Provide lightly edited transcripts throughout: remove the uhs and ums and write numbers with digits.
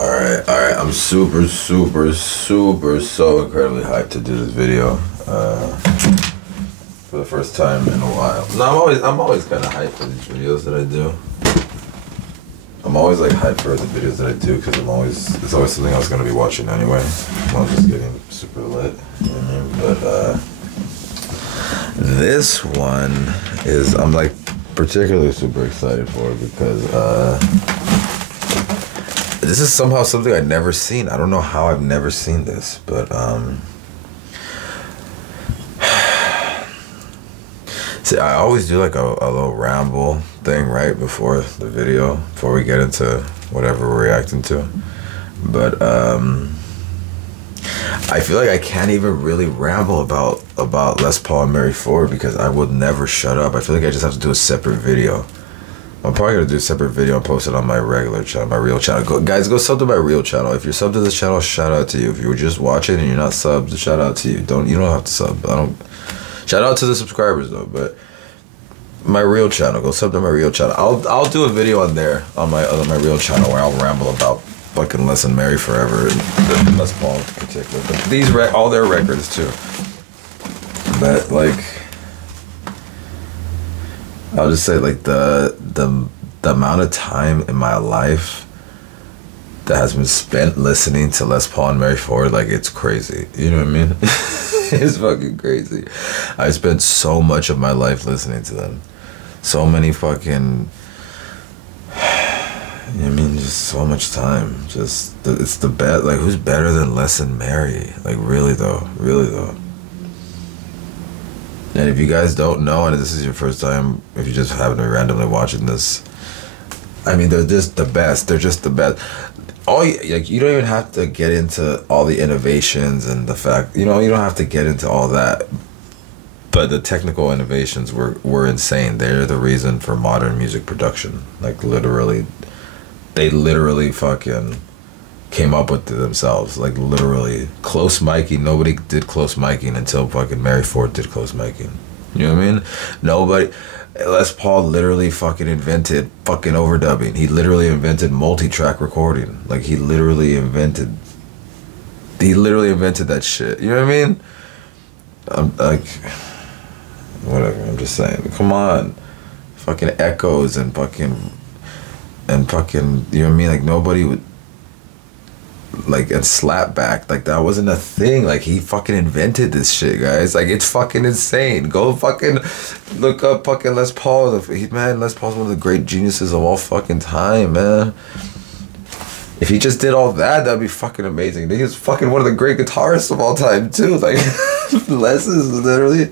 Alright, I'm super, super, super, so incredibly hyped to do this video, for the first time in a while. No, I'm always kind of hyped for these videos that I do. I'm always like hyped for the videos that I do, because it's always something I was going to be watching anyway. I'm just getting super lit, you know what I mean? But, this one I'm like particularly super excited for because, this is somehow something I've never seen. I don't know how I've never seen this, but see, I always do like a little ramble thing right before the video, before we get into whatever we're reacting to. But I feel like I can't even really ramble about Les Paul and Mary Ford because I would never shut up. I feel like I just have to do a separate video. I'm probably gonna do a separate video and post it on my regular channel, my real channel. Guys, go sub to my real channel. If you're subbed to this channel, shout out to you. If you were just watching and you're not subbed, shout out to you. You don't have to sub. Shout out to the subscribers though. But my real channel, go sub to my real channel. I'll do a video on there on my real channel where I'll ramble about fucking Les and Mary forever and Les Paul in particular. But these all their records too. But like, I'll just say like the amount of time in my life that has been spent listening to Les Paul and Mary Ford, like it's crazy. You know what I mean? It's fucking crazy. I spent so much of my life listening to them. So many fucking, you know what I mean, just so much time. Just it's the best. Like, who's better than Les and Mary? Like, really though. And if you guys don't know, and this is your first time, if you just happen to be randomly watching this, I mean, they're just the best. They're just the best. You don't even have to get into all the innovations and the fact, you don't have to get into all that. But the technical innovations were insane. They're the reason for modern music production. Like, literally, they literally fucking came up with it themselves. Like, literally, close miking. Nobody did close miking until fucking Mary Ford did close miking. You know what I mean? Nobody. Les Paul literally fucking invented fucking overdubbing. He literally invented multi-track recording. Like, he literally invented that shit. You know what I mean? I'm like, whatever. I'm just saying. Come on, fucking echoes and fucking, you know what I mean? Like, nobody would. Like, and slapback, like that wasn't a thing. Like, he fucking invented this shit, guys. Like, it's fucking insane. Go fucking look up fucking Les Paul. Man, Les Paul's one of the great geniuses of all fucking time, man. If he just did all that, that'd be fucking amazing. He's fucking one of the great guitarists of all time too. Like, Les is literally,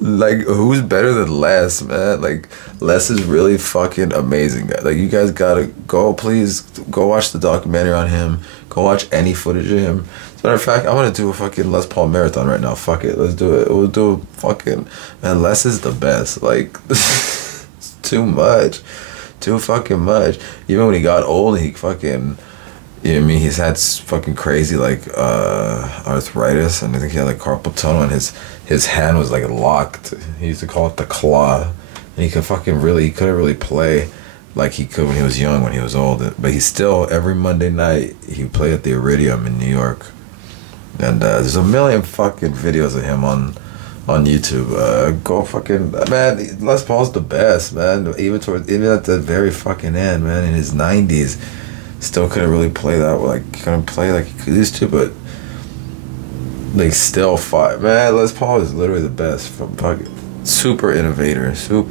like, who's better than Les, man? Like, Les is really fucking amazing. Like, you guys gotta please go watch the documentary on him. Go watch any footage of him. As a matter of fact, I want to do a fucking Les Paul marathon right now. Fuck it, let's do it. We'll do a fucking, man, Les is the best. Like, it's too much. Too fucking much. Even when he got old, he fucking, you know what I mean? He's had fucking crazy, like, arthritis, and I think he had, like, carpal tunnel, and his hand was, like, locked. He used to call it the claw. And he couldn't really play like he could when he was young, when he was old. But he still, every Monday night, he would play at the Iridium in New York. And there's a million fucking videos of him on YouTube. Go fucking, man, Les Paul's the best, man. Even at the very fucking end, man, in his 90s. Still couldn't really play that, like, couldn't play like he used to, but like, still fought. Man, Les Paul is literally the best. Fucking super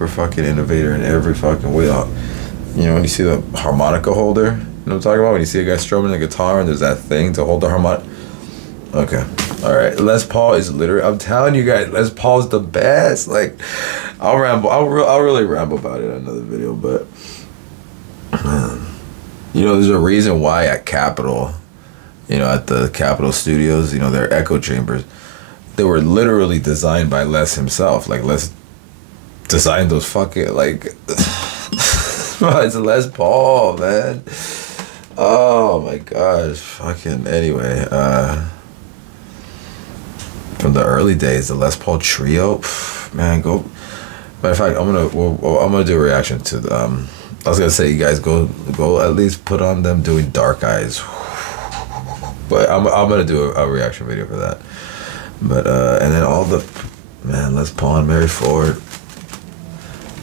fucking innovator in every fucking way. You know, when you see the harmonica holder, you know what I'm talking about? When you see a guy strumming the guitar and there's that thing to hold the harmonica. Okay, all right. Les Paul is literally, I'm telling you guys, Les Paul's the best. Like, I'll really ramble about it in another video, but man. You know, there's a reason why at Capitol, you know, at the Capitol Studios, you know, their echo chambers, they were literally designed by Les himself. Like, Les designed those fucking, like, it's Les Paul, man. Oh my gosh, fucking, anyway, from the early days, the Les Paul trio, man, go. Matter of fact, I'm gonna do a reaction to the, I was gonna say, you guys go at least put on them doing Dark Eyes. But I'm gonna do a reaction video for that. But and then all the man, Les Paul and Mary Ford.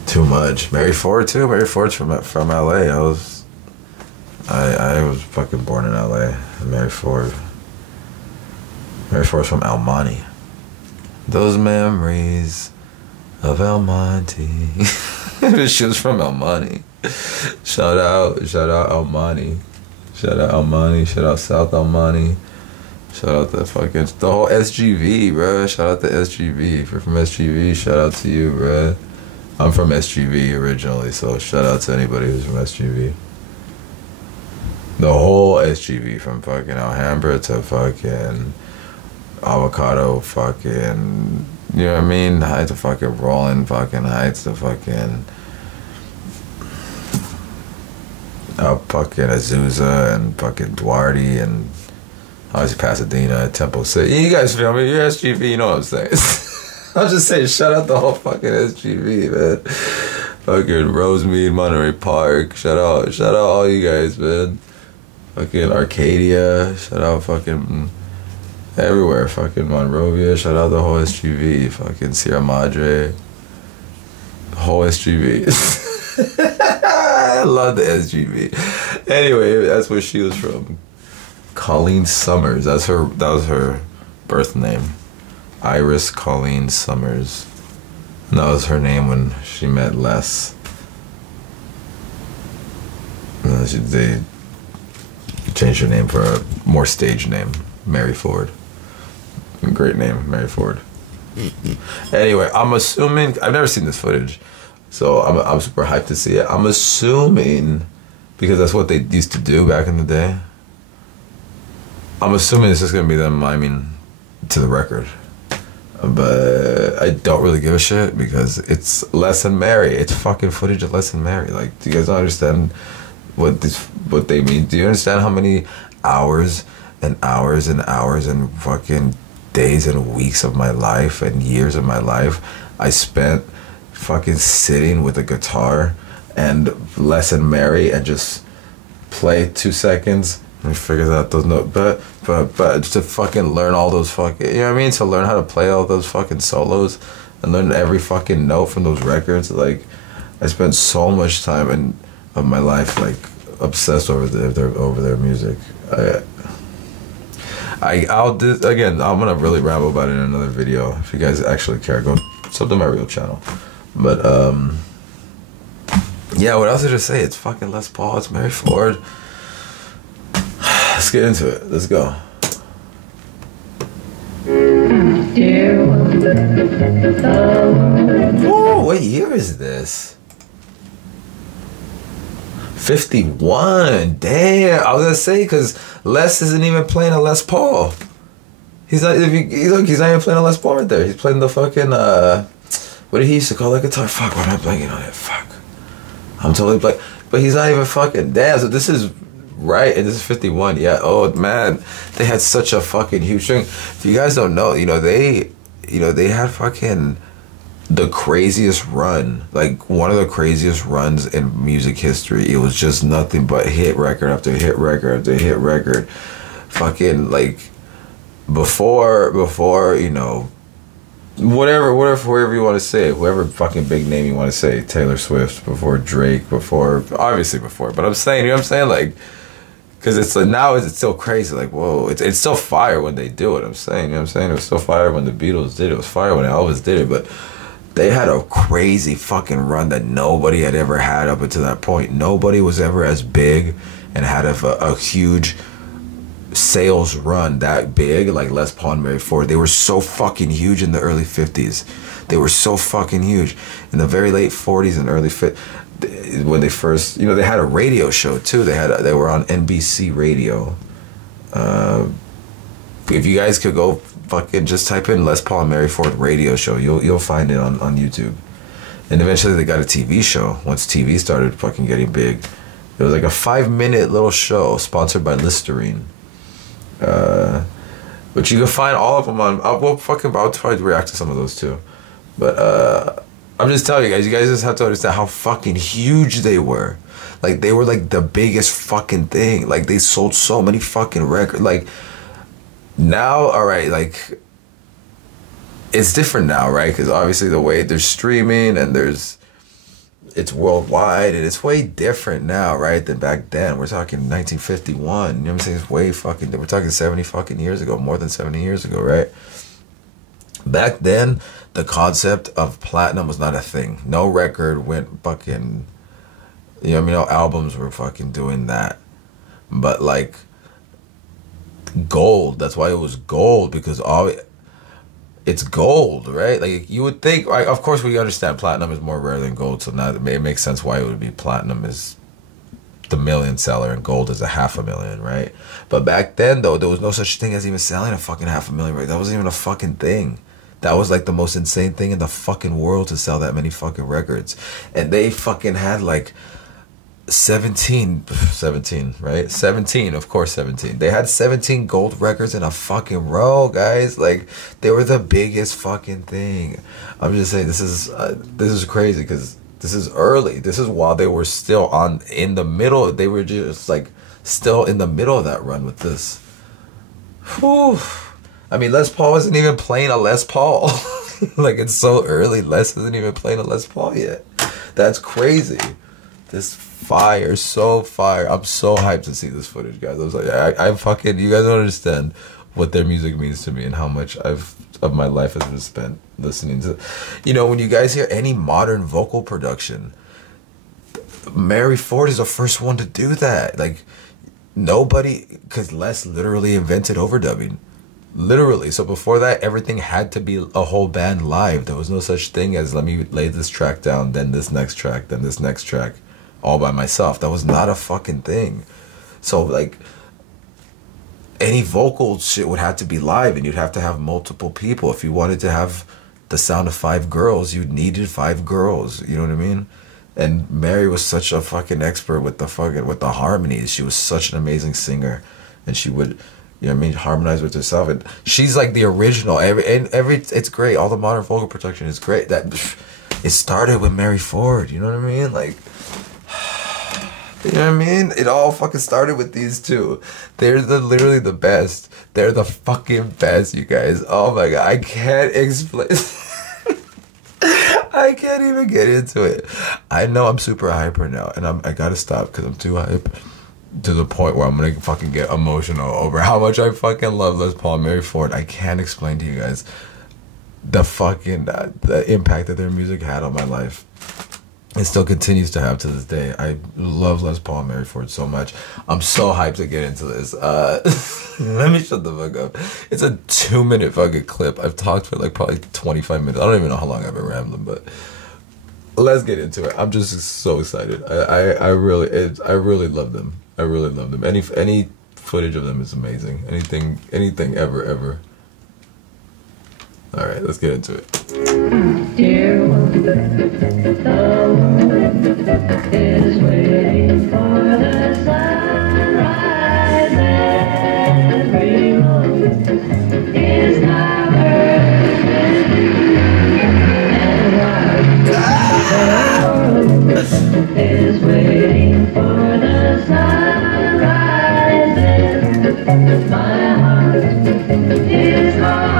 Too much. Mary Ford too. Mary Ford's from LA. I was fucking born in LA. Mary Ford. Mary Ford's from El Monte. Those memories of El Monte. She was from El Monte. Shout out El Monte. Shout out El Monte. Shout out South El Monte. Shout out the whole SGV, bro. Shout out the SGV. If you're from SGV, shout out to you, bro. I'm from SGV originally, so shout out to anybody who's from SGV. The whole SGV, from fucking Alhambra to fucking Avocado, fucking, you know what I mean? Heights to fucking Rolling, fucking Heights to fucking fucking Azusa and fucking Duarte and obviously Pasadena, Temple City. You guys feel me? You're SGV, you know what I'm saying? I'm just saying, shout out the whole fucking SGV, man. Fucking Rosemead, Monterey Park. Shout out all you guys, man. Fucking Arcadia. Shout out fucking everywhere. Fucking Monrovia. Shout out the whole SGV. Fucking Sierra Madre. The whole SGV. I love the SGV. Anyway, that's where she was from. Colleen Summers. That was her birth name. Iris Colleen Summers. And that was her name when she met Les. And they changed her name for a more stage name, Mary Ford. Great name, Mary Ford. Anyway, I'm assuming, I've never seen this footage, so I'm super hyped to see it. I'm assuming, because that's what they used to do back in the day, I'm assuming this is going to be them miming to the record. But I don't really give a shit because it's Les and Mary. It's fucking footage of Les and Mary. Like, do you guys understand what they mean? Do you understand how many hours and hours and hours and fucking days and weeks of my life and years of my life I spent fucking sitting with a guitar and Les and Mary and just play 2 seconds and figure out those notes, but to fucking learn all those fucking, you know what I mean? To learn how to play all those fucking solos and learn every fucking note from those records. Like, I spent so much time of my life like obsessed over their music. I'll do again. I'm gonna really ramble about it in another video. If you guys actually care, go sub to my real channel. But yeah, what else did I say? It's fucking Les Paul. It's Mary Ford. Let's get into it. Let's go. Oh, what year is this? 51. Damn. I was gonna say, because Les isn't even playing a Les Paul. He's not even playing a Les Paul right there. He's playing the fucking what did he used to call that guitar? Fuck, why am I blanking on it? Fuck. I'm totally blank. But he's not even fucking, damn. So this is right, and this is 51. Yeah. Oh man, they had such a fucking huge string. If you guys don't know, they had fucking the craziest run, like one of the craziest runs in music history. It was just nothing but hit record after hit record after hit record. Fucking like before whatever you want to say, whoever fucking big name you want to say, Taylor Swift, before Drake, obviously before, but I'm saying, you know what I'm saying, like, because it's like, now it's still crazy, like, whoa, it's still fire when they do it, I'm saying, you know what I'm saying, it was still fire when the Beatles did it, it was fire when Elvis did it, but they had a crazy fucking run that nobody had ever had up until that point. Nobody was ever as big and had a huge sales run that big like Les Paul and Mary Ford. They were so fucking huge in the early 50s. They were so fucking huge in the very late 40s and early 50s when they first, they had a radio show too. They were on NBC radio. If you guys could go fucking just type in Les Paul and Mary Ford radio show, you'll find it on YouTube. And eventually they got a TV show once TV started fucking getting big. It was like a 5-minute little show sponsored by Listerine. But you can find all of them on. I'll try to react to some of those too. But I'm just telling you guys just have to understand how fucking huge they were. Like, they were like the biggest fucking thing. Like, they sold so many fucking records. Like, now, alright, like, it's different now, right? Because obviously the way there's streaming and it's worldwide, and it's way different now, right, than back then. We're talking 1951. You know what I'm saying? It's way fucking, we're talking 70 fucking years ago, more than 70 years ago, right? Back then, the concept of platinum was not a thing. No record went fucking, you know what I mean? No albums were fucking doing that. But like, gold, that's why it was gold, because it's gold, right? Like, you would think, like, of course we understand platinum is more rare than gold, so now it makes sense why it would be platinum is the million seller and gold is a $500,000, right? But back then, though, there was no such thing as even selling a fucking $500,000, right? That wasn't even a fucking thing. That was like the most insane thing in the fucking world, to sell that many fucking records. And they fucking had like 17, right? 17, of course 17. They had 17 gold records in a fucking row, guys. Like, they were the biggest fucking thing. I'm just saying, this is crazy, because this is early. This is while they were still in the middle. They were just like still in the middle of that run with this. Whew. I mean, Les Paul isn't even playing a Les Paul. Like, it's so early. Les isn't even playing a Les Paul yet. That's crazy. This fire, so fire. I'm so hyped to see this footage, guys. I was like, I fucking, you guys don't understand what their music means to me and how much of my life has been spent listening to. You know, when you guys hear any modern vocal production, Mary Ford is the first one to do that. Like, nobody, because Les literally invented overdubbing. Literally. So before that, everything had to be a whole band live. There was no such thing as, let me lay this track down, then this next track, then this next track, all by myself. That was not a fucking thing. So, like, any vocal shit would have to be live, and you'd have to have multiple people. If you wanted to have the sound of 5 girls, you needed 5 girls. You know what I mean? And Mary was such a fucking expert with the harmonies. She was such an amazing singer, and she would, you know what I mean, harmonize with herself. And she's like the original. It's great. All the modern vocal production is great. That it started with Mary Ford. You know what I mean? Like, you know what I mean? It all fucking started with these two. They're literally the best. They're the fucking best, you guys. Oh my god, I can't explain. I can't even get into it. I know I'm super hyper now, and I gotta stop because I'm too hype. To the point where I'm gonna fucking get emotional over how much I fucking love Les Paul and Mary Ford. I can't explain to you guys the fucking the impact that their music had on my life. It still continues to have to this day. I love Les Paul and Mary Ford so much. I'm so hyped to get into this. Let me shut the fuck up. It's a 2-minute fucking clip. I've talked for like probably 25 minutes. I don't even know how long I've been rambling, but let's get into it. I'm just so excited. I really love them. I really love them. Any footage of them is amazing. Anything ever. All right, let's get into it. Dear one, the world is waiting for the sunrise. Every moment is not earth with you. And the world is waiting for the sunrise. My heart is calling.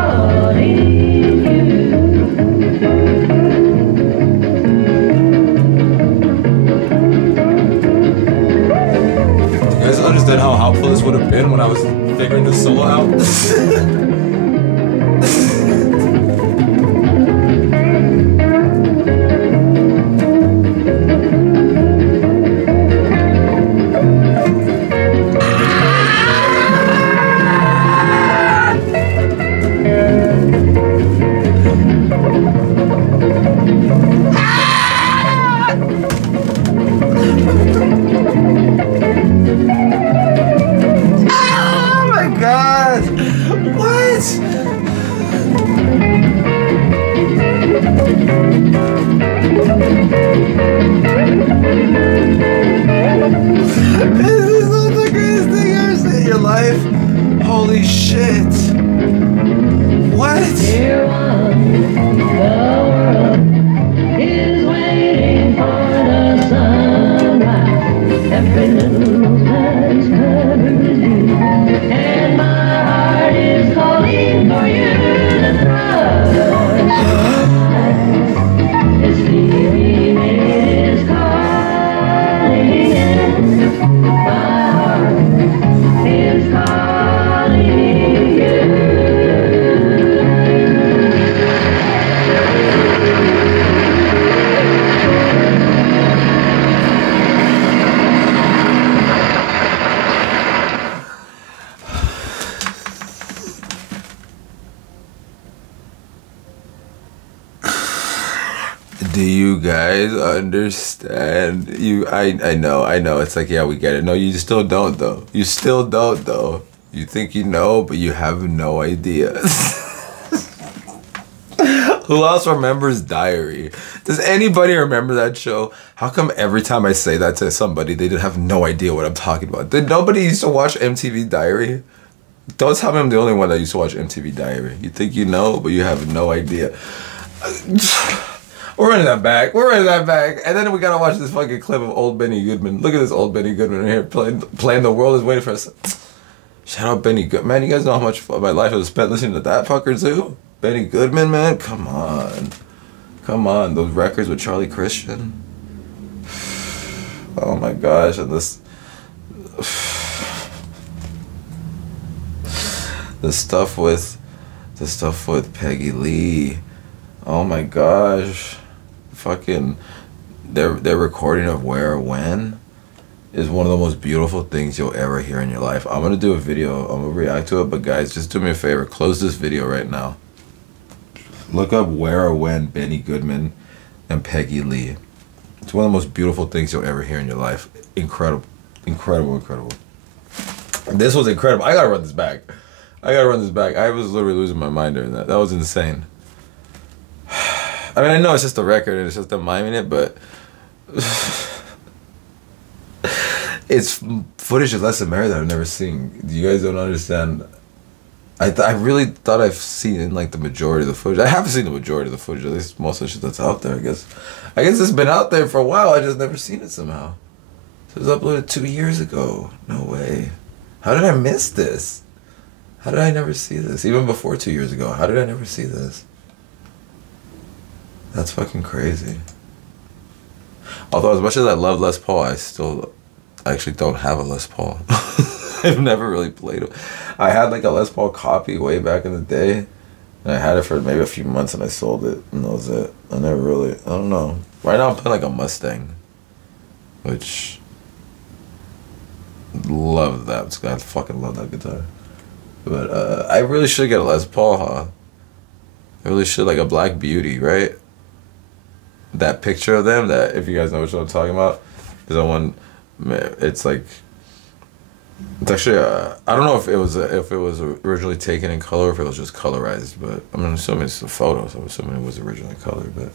How helpful this would have been when I was figuring this solo out. Holy shit. What? Dear one, the world is guys understand. I know. It's like, yeah, we get it. No, you still don't though. You still don't though. You think you know, but you have no idea. Who else remembers Diary? Does anybody remember that show? How come every time I say that to somebody, they have no idea what I'm talking about? Did nobody used to watch MTV Diary? Don't tell me I'm the only one that used to watch MTV Diary. You think you know, but you have no idea. We're running that back. We're running that back. And then we gotta watch this fucking clip of old Benny Goodman. Look at this old Benny Goodman here playing The World Is Waiting for Us. Shout out Benny Goodman. Man, you guys know how much of my life I was spent listening to that fucker too? Benny Goodman, man, come on. Come on, those records with Charlie Christian. Oh my gosh, and this... The stuff with Peggy Lee. Oh my gosh. Fucking their recording of Where or When is one of the most beautiful things you'll ever hear in your life. I'm gonna do a video, I'm gonna react to it, but guys, just do me a favor, close this video right now. Look up Where or When, Benny Goodman and Peggy Lee. It's one of the most beautiful things you'll ever hear in your life. Incredible. Incredible, incredible. This was incredible. I gotta run this back. I was literally losing my mind during that. That was insane. I mean, I know it's just a record and it's just them miming it, but it's footage of Les and Mary that I've never seen. You guys don't understand. I really thought I've seen like the majority of the footage. I haven't seen the majority of the footage, at least most of the shit that's out there, I guess. I guess it's been out there for a while, I just never seen it somehow. So it was uploaded 2 years ago. No way. How did I miss this? How did I never see this? Even before 2 years ago, how did I never see this? That's fucking crazy. Although as much as I love Les Paul, I actually don't have a Les Paul. I've never really played it. I had like a Les Paul copy way back in the day, and I had it for maybe a few months and I sold it, and that was it. I never really, I don't know. Right now I'm playing like a Mustang, which, love that. I fucking love that guitar. But I really should get a Les Paul, huh? I really should, like a Black Beauty, right? That picture of them, that, if you guys know what I'm talking about, is the one, it's like, it's actually, I don't know if it was originally taken in color or if it was just colorized, but I'm assuming it's a photo, so I'm assuming it was originally colored, but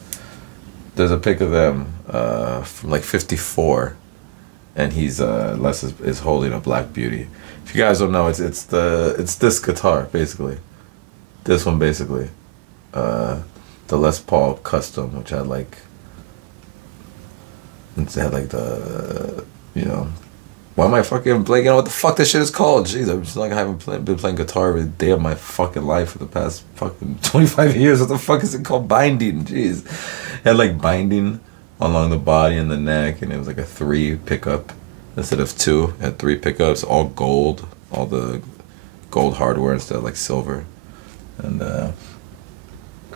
there's a pic of them from like 54, and he's, Les is holding a Black Beauty. If you guys don't know, it's this guitar, basically. This one, basically. The Les Paul Custom, which had like, the, you know, why am I fucking blanking on what the fuck this shit is called? Jeez, I'm just like, I haven't been playing guitar every day of my fucking life for the past fucking 25 years. What the fuck is it called? Binding, jeez. It had like binding along the body and the neck, and it was like a 3 pickup instead of 2. It had 3 pickups, all gold, all the gold hardware instead of like silver. And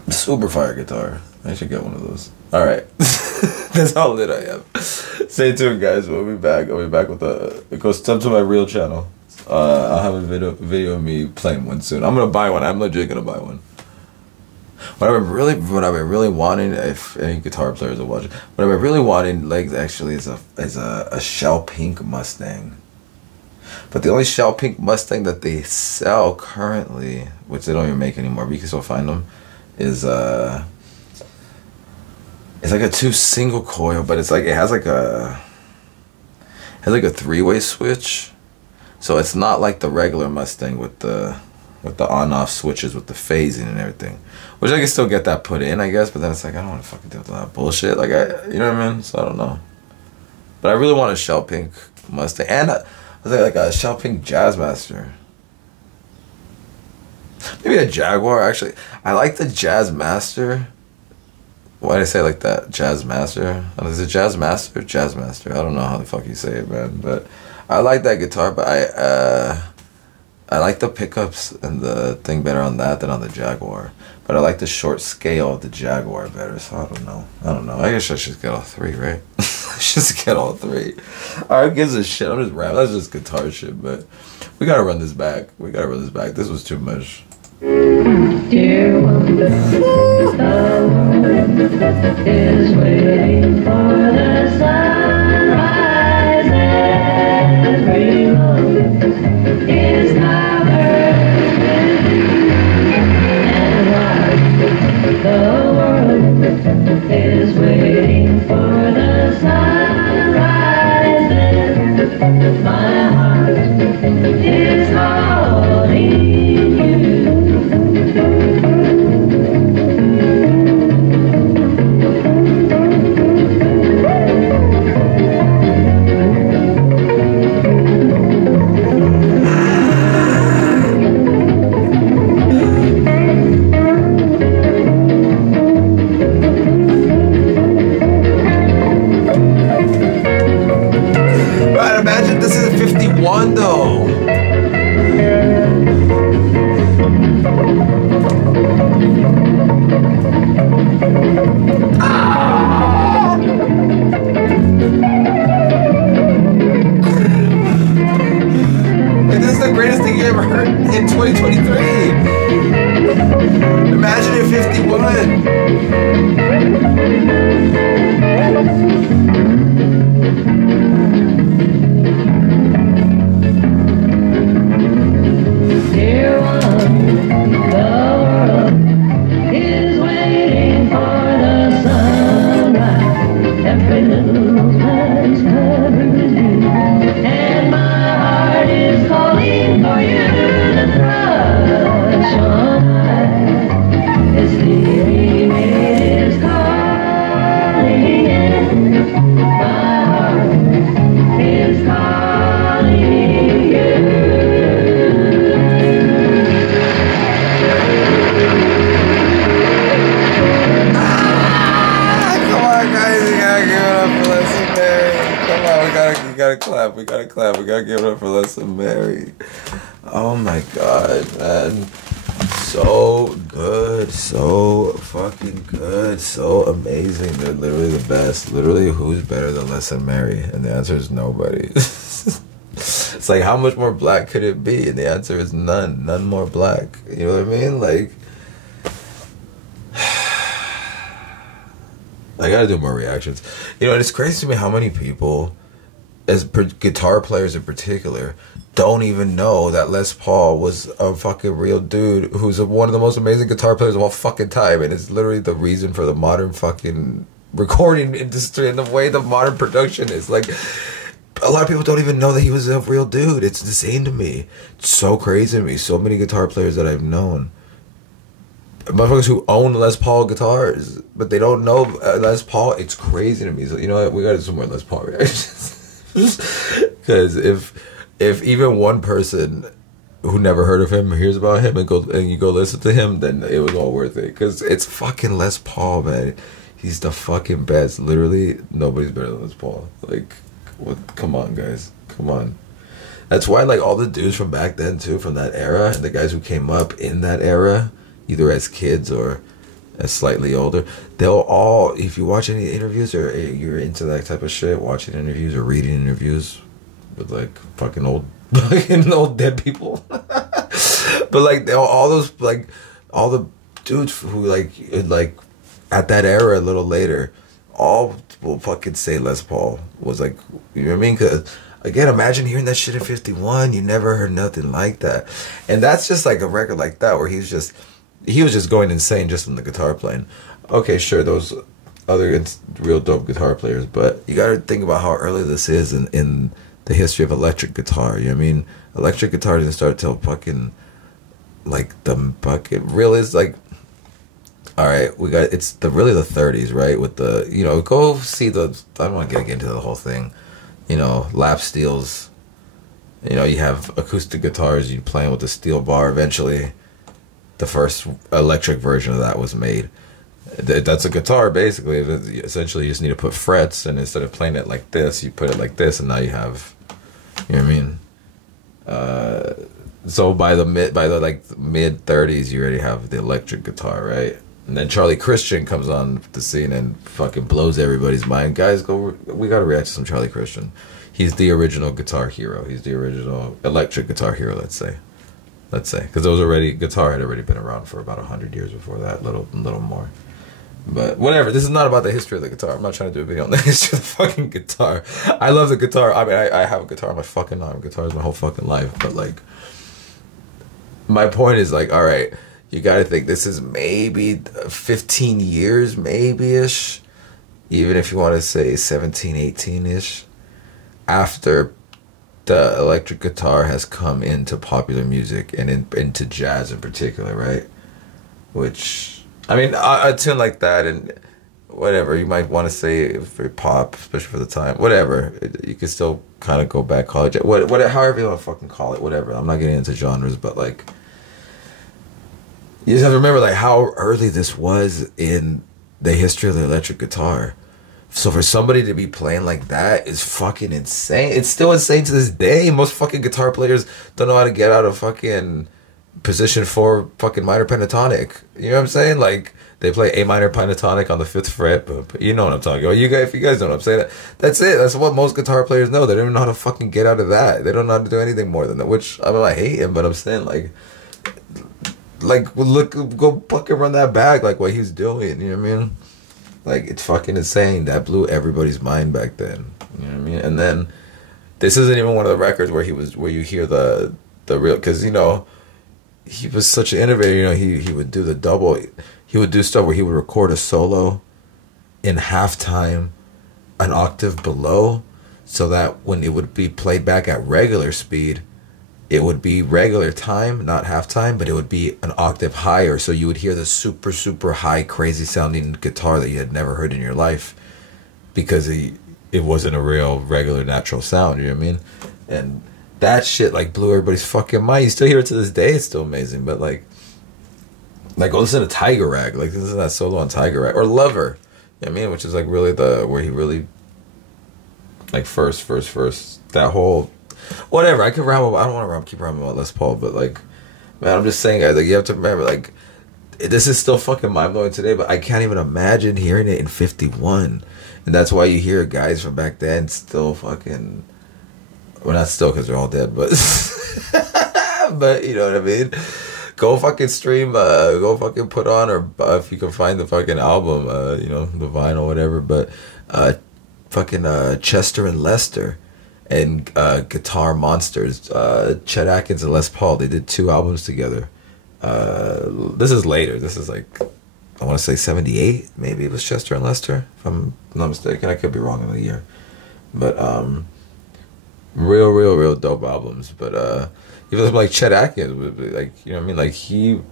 super fire guitar. I should get one of those. Alright. That's how lit I am. Stay tuned, guys. We'll be back. I'll be back with it goes up to my real channel. I'll have a video of me playing one soon. I'm gonna buy one. I'm legit gonna buy one. What I've been really wanting, if any guitar players are watching, what I've been really wanting, like, actually, is a shell pink Mustang. But the only shell pink Mustang that they sell currently, which they don't even make anymore, but you can still find them, is it's like a 2 single coil, but it's like, it has like a 3-way switch, so it's not like the regular Mustang with the on-off switches with the phasing and everything, which I can still get that put in, I guess, but then it's like, I don't want to fucking deal with all that bullshit, like, you know what I mean? So I don't know, but I really want a shell pink Mustang, and I was like a shell pink Jazzmaster. Maybe a Jaguar, actually. I like the Jazzmaster. Why did I say it like that? Jazzmaster? Is it Jazzmaster? Jazzmaster. I don't know how the fuck you say it, man. But I like that guitar, but I like the pickups and the thing better on that than on the Jaguar. But I like the short scale of the Jaguar better, so I don't know. I guess I should get all 3, right? I should get all 3. Alright, who gives a shit? I'm just rapping. That's just guitar shit, but we gotta run this back. This was too much. Dear one, the world is waiting for the sunrise. Every moment is covered with you. And while the world is waiting for the sunrise, my heart is calling you. Right, imagine this is 51 though. Like, this is the greatest thing you ever heard in 2023. Imagine it 51. Dear one, the world is waiting for the sunrise. Every little place covered with you, and my heart is calling for you. The thrush on high is leaving, it is calling. My heart is calling you. Come on, guys, we gotta give it up for Lesson Mary. Come on, we gotta clap. We gotta clap. We gotta give it up for Lesson Mary. Oh my God, man. So good, so fucking good, so amazing. They're literally the best. Literally, who's better than Lesson Mary? And the answer is nobody. It's like, how much more black could it be? And the answer is none. None more black. You know what I mean? Like, I gotta do more reactions. You know, it's crazy to me how many people, as guitar players in particular, don't even know that Les Paul was a fucking real dude who's one of the most amazing guitar players of all fucking time, and it's literally the reason for the modern fucking recording industry and the way the modern production is. Like, a lot of people don't even know that he was a real dude. It's insane to me. It's so crazy to me. So many guitar players that I've known, motherfuckers who own Les Paul guitars, but they don't know Les Paul. It's crazy to me. So, you know what? We gotta do some more Les Paul reactions. Because if even one person who never heard of him hears about him and you go listen to him, then it was all worth it. Because it's fucking Les Paul, man. He's the fucking best. Literally, nobody's better than Les Paul. Like, what? Come on, guys. Come on. That's why, like, all the dudes from back then, too, from that era, and the guys who came up in that era, either as kids or as slightly older, they'll all, if you watch any interviews or you're into that type of shit, watching interviews or reading interviews with, like, fucking old dead people. But, like, all those, like, all the dudes who, like, at that era a little later, all will fucking say Les Paul was, like, you know what I mean? Because, again, imagine hearing that shit at 51. You never heard nothing like that. And that's just, like, a record like that where he was just going insane just from the guitar playing. Okay, sure, those other real dope guitar players, but you gotta think about how early this is in the history of electric guitar. You know what I mean? Electric guitar didn't start till fucking, like, the fucking real is, like, alright, it's really the 30s, right? With the, you know, go see I don't want to get into the whole thing. You know, lap steels. You know, you have acoustic guitars, you playing with the steel bar. Eventually, the first electric version of that was made. That's a guitar, basically. Essentially, you just need to put frets, and instead of playing it like this, you put it like this, and now you have, you know what I mean? So by the mid 30s, you already have the electric guitar, right? And then Charlie Christian comes on the scene and fucking blows everybody's mind. Guys, we gotta react to some Charlie Christian. He's the original guitar hero. He's the original electric guitar hero, let's say. let's say, because guitar had already been around for about 100 years before that, little more. But whatever. This is not about the history of the guitar. I'm not trying to do a video on the history of the fucking guitar. I love the guitar. I mean, I have a guitar. My fucking arm. Guitar is my whole fucking life. But like, my point is like, all right, you got to think this is maybe 15 years, maybe-ish, even if you want to say 17, 18-ish, after the electric guitar has come into popular music and into jazz in particular, right? Which, I mean, a tune like that and whatever, you might want to say very pop, especially for the time, whatever. You could still kind of go back, call it, however you want to fucking call it, whatever. I'm not getting into genres, but like, you just have to remember like how early this was in the history of the electric guitar. So for somebody to be playing like that is fucking insane. It's still insane to this day. Most fucking guitar players don't know how to get out of fucking position 4 fucking minor pentatonic. You know what I'm saying? Like, they play A minor pentatonic on the 5th fret, but you know what I'm talking about. If you guys know what I'm saying, that's it. That's what most guitar players know. They don't even know how to fucking get out of that. They don't know how to do anything more than that, which, I mean, I hate him, but I'm saying, look, go fucking run that back, like what he's doing, you know what I mean? Like, it's fucking insane. That blew everybody's mind back then, you know what I mean? And then, this isn't even one of the records where you hear the real, because, you know, he was such an innovator, you know, he would do the double, he would do stuff where he would record a solo in halftime, an octave below, so that when it would be played back at regular speed, it would be regular time, not halftime, but it would be an octave higher, so you would hear the super, super high, crazy sounding guitar that you had never heard in your life, because it wasn't a real, regular, natural sound, you know what I mean? And that shit, like, blew everybody's fucking mind. You still hear it to this day, it's still amazing, but, like, go listen to Tiger Rag, like, listen to that solo on Tiger Rag, or Lover, you know what I mean? Which is, like, really where he really, like, first, that whole, whatever, I could ramble, I don't want to keep rambling about Les Paul, but, like, man, I'm just saying, guys, like, you have to remember, like, this is still fucking mind-blowing today, but I can't even imagine hearing it in 51, and that's why you hear guys from back then still fucking, well, not still, because they're all dead, but, but, you know what I mean? Go fucking stream, go fucking put on, or if you can find the fucking album, you know, the vinyl, whatever, but, fucking, Chester and Lester, and, Guitar Monsters, Chet Atkins and Les Paul, they did 2 albums together. This is later, this is like, I want to say 78, maybe it was Chester and Lester, if I'm not mistaken, I could be wrong in the year, but, real dope albums, but, even like Chet Atkins, like, you know what I mean, like, you know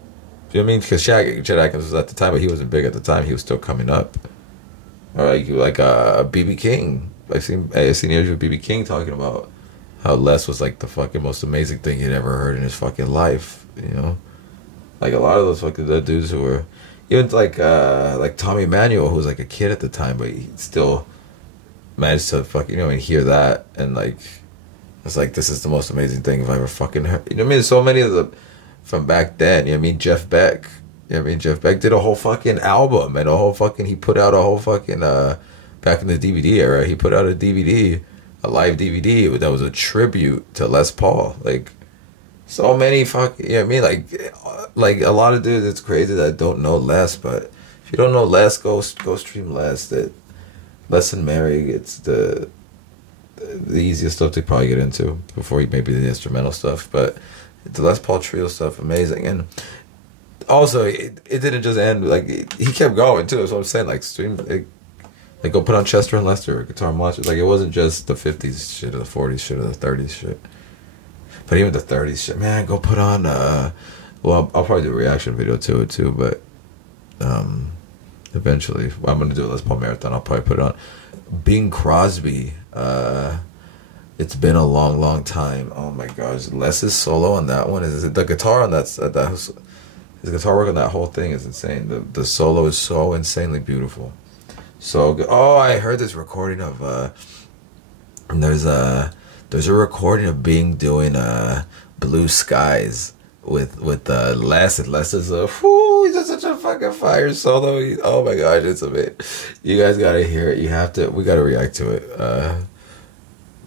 what I mean, because Chet Atkins was at the time, but he wasn't big at the time, he was still coming up, or like B.B. King, I seen interview with B.B. King talking about how Les was like the fucking most amazing thing he'd ever heard in his fucking life, you know, like a lot of those fucking dudes who were, even like Tommy Emmanuel, who was like a kid at the time, but he still managed to fucking, you know, and hear that, and like, it's like, this is the most amazing thing I've ever fucking heard. You know what I mean? So many of them from back then, you know what I mean? Jeff Beck. You know what I mean? Jeff Beck did a whole fucking album and he put out a whole fucking, back in the DVD era, he put out a DVD, a live DVD that was a tribute to Les Paul. Like, so many fucking, you know what I mean? Like a lot of dudes, it's crazy that don't know Les, but if you don't know Les, go stream Les. That Les and Mary, it's the easiest stuff to probably get into before maybe the instrumental stuff, but the Les Paul trio stuff, amazing. And also it didn't just end, like, he kept going too. That's what I'm saying, like, stream, like go put on Chester and Lester or Guitar Monsters. Like, it wasn't just the 50s shit or the 40s shit or the 30s shit, but even the 30s shit, man, go put on well, I'll probably do a reaction video to it too, but eventually, I'm gonna do a Les Paul marathon, I'll probably put it on. Bing Crosby, it's been a long time. Oh my gosh, Les's solo on that one is the guitar on his guitar work on that whole thing is insane. The solo is so insanely beautiful, so good. Oh, I heard this recording of there's a recording of Bing doing Blue Skies with Les, and Les is he's just such a fucking fire solo. Oh my gosh, it's a bit. You guys gotta hear it. We gotta react to it.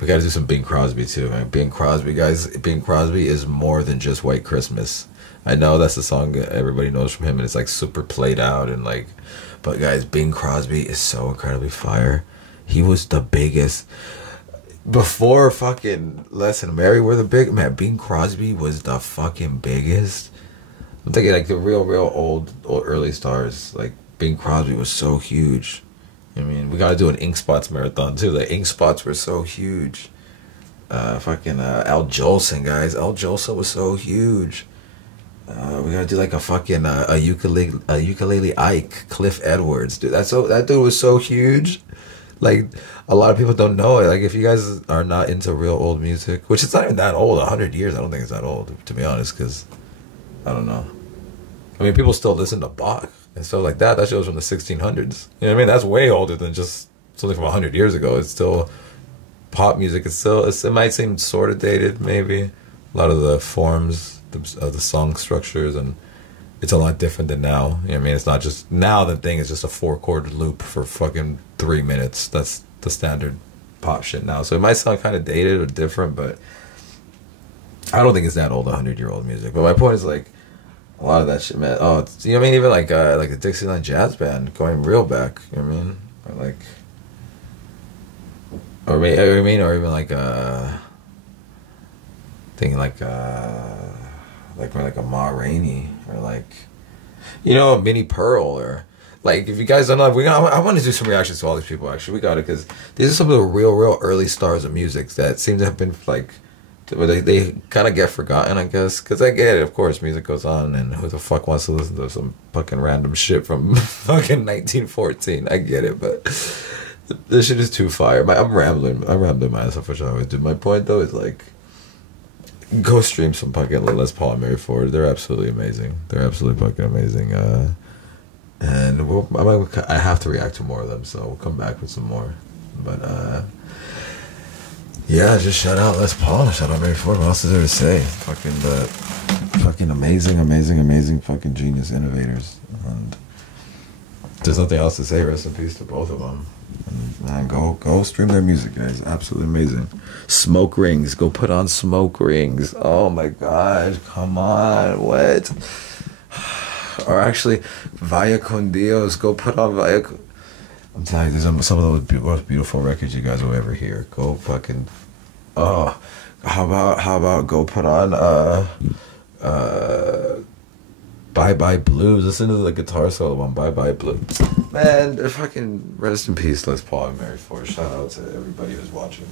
We gotta do some Bing Crosby too, man. Bing Crosby, guys. Bing Crosby is more than just White Christmas. I know that's the song that everybody knows from him, and it's like super played out and like. But guys, Bing Crosby is so incredibly fire. He was the biggest. Before fucking Les and Mary were the big man. Bing Crosby was the fucking biggest. I'm thinking like the real old early stars. Like Bing Crosby was so huge. I mean, we gotta do an Ink Spots marathon too. The Ink Spots were so huge. Fucking Al Jolson, guys. Al Jolson was so huge. We gotta do like a fucking a ukulele Ike, Cliff Edwards, dude. That dude was so huge. Like a lot of people don't know it. Like if you guys are not into real old music, which it's not even that old, 100 years. I don't think it's that old, to be honest, because I don't know. I mean, people still listen to Bach and stuff like that. That shit was from the 1600s. You know what I mean? That's way older than just something from 100 years ago. It's still pop music. It might seem sort of dated, maybe. A lot of the forms of the song structures, and it's a lot different than now. You know what I mean? It's not just now. The thing is just a 4-chord loop for fucking 3 minutes. That's the standard pop shit now. So it might sound kind of dated or different, but I don't think it's that old, 100-year-old music. But my point is like a lot of that shit, man. Oh, you know what I mean? Even like the Dixieland Jazz Band going real back. You know what I mean? Or like, or even like thinking like a Ma Rainey, or like, you know, Minnie Pearl, or like, if you guys don't know, I want to do some reactions to all these people. Actually, we got it, because these are some of the real early stars of music that seem to have been like, they kind of get forgotten, I guess. Because I get it, of course, music goes on, and who the fuck wants to listen to some fucking random shit from fucking 1914? I get it, but this shit is too fire. I'm rambling myself, which I always do. My point though is like, go stream some fucking Les Paul and Mary Ford. They're absolutely amazing. They're absolutely fucking amazing. And I have to react to more of them, so we'll come back with some more. But yeah, just shout out Les Paul and shout out Mary Ford. What else is there to say? Fucking amazing fucking genius innovators. And there's nothing else to say. Rest in peace to both of them. And man, go stream their music, guys. Absolutely amazing. Smoke Rings. Go put on Smoke Rings. Oh my gosh, come on. What? Or actually, Vaya Con Dios. Go put on Vaya. I'm telling you, there's some of the most beautiful records you guys will ever hear. Go fucking. Oh, how about go put on Bye Bye Blues. Listen to the guitar solo on Bye Bye Blues. Man, fucking rest in peace, Les Paul and Mary Ford. Shout out to everybody who's watching.